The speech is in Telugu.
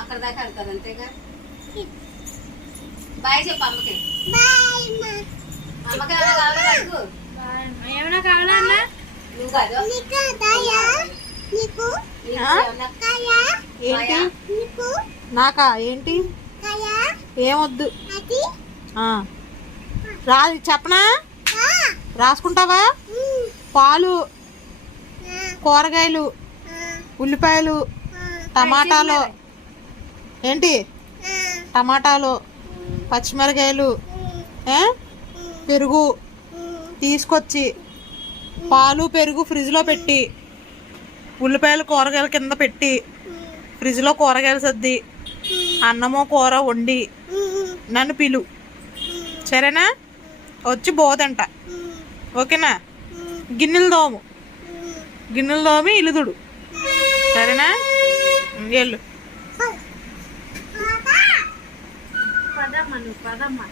అక్కడ దాకా వెళ్తారు అంతేగా. బాయ్ చెప్పు అమ్మకి. అమ్మకి ఏమైనా కావాలా అన్న? నువ్వు కాదు నాకా ఏంటి ఏమొద్దు రా చెప్పనా రాసుకుంటావా? పాలు, కూరగాయలు, ఉల్లిపాయలు, టమాటాలు ఏంటి టమాటాలు, పచ్చిమిరకాయలు, పెరుగు తీసుకొచ్చి పాలు పెరుగు ఫ్రిడ్జ్లో పెట్టి ఉల్లిపాయలు కూరగాయల కింద పెట్టి ఫ్రిడ్జ్లో కూరగాయలు సర్ది అన్నమో కూర వండి నన్ను పిలు సరేనా? వచ్చి బోదంట ఓకేనా? గిన్నెలు దోమి ఇల్లుదుడు సరేనా? వెళ్ళు. పదమ్మా.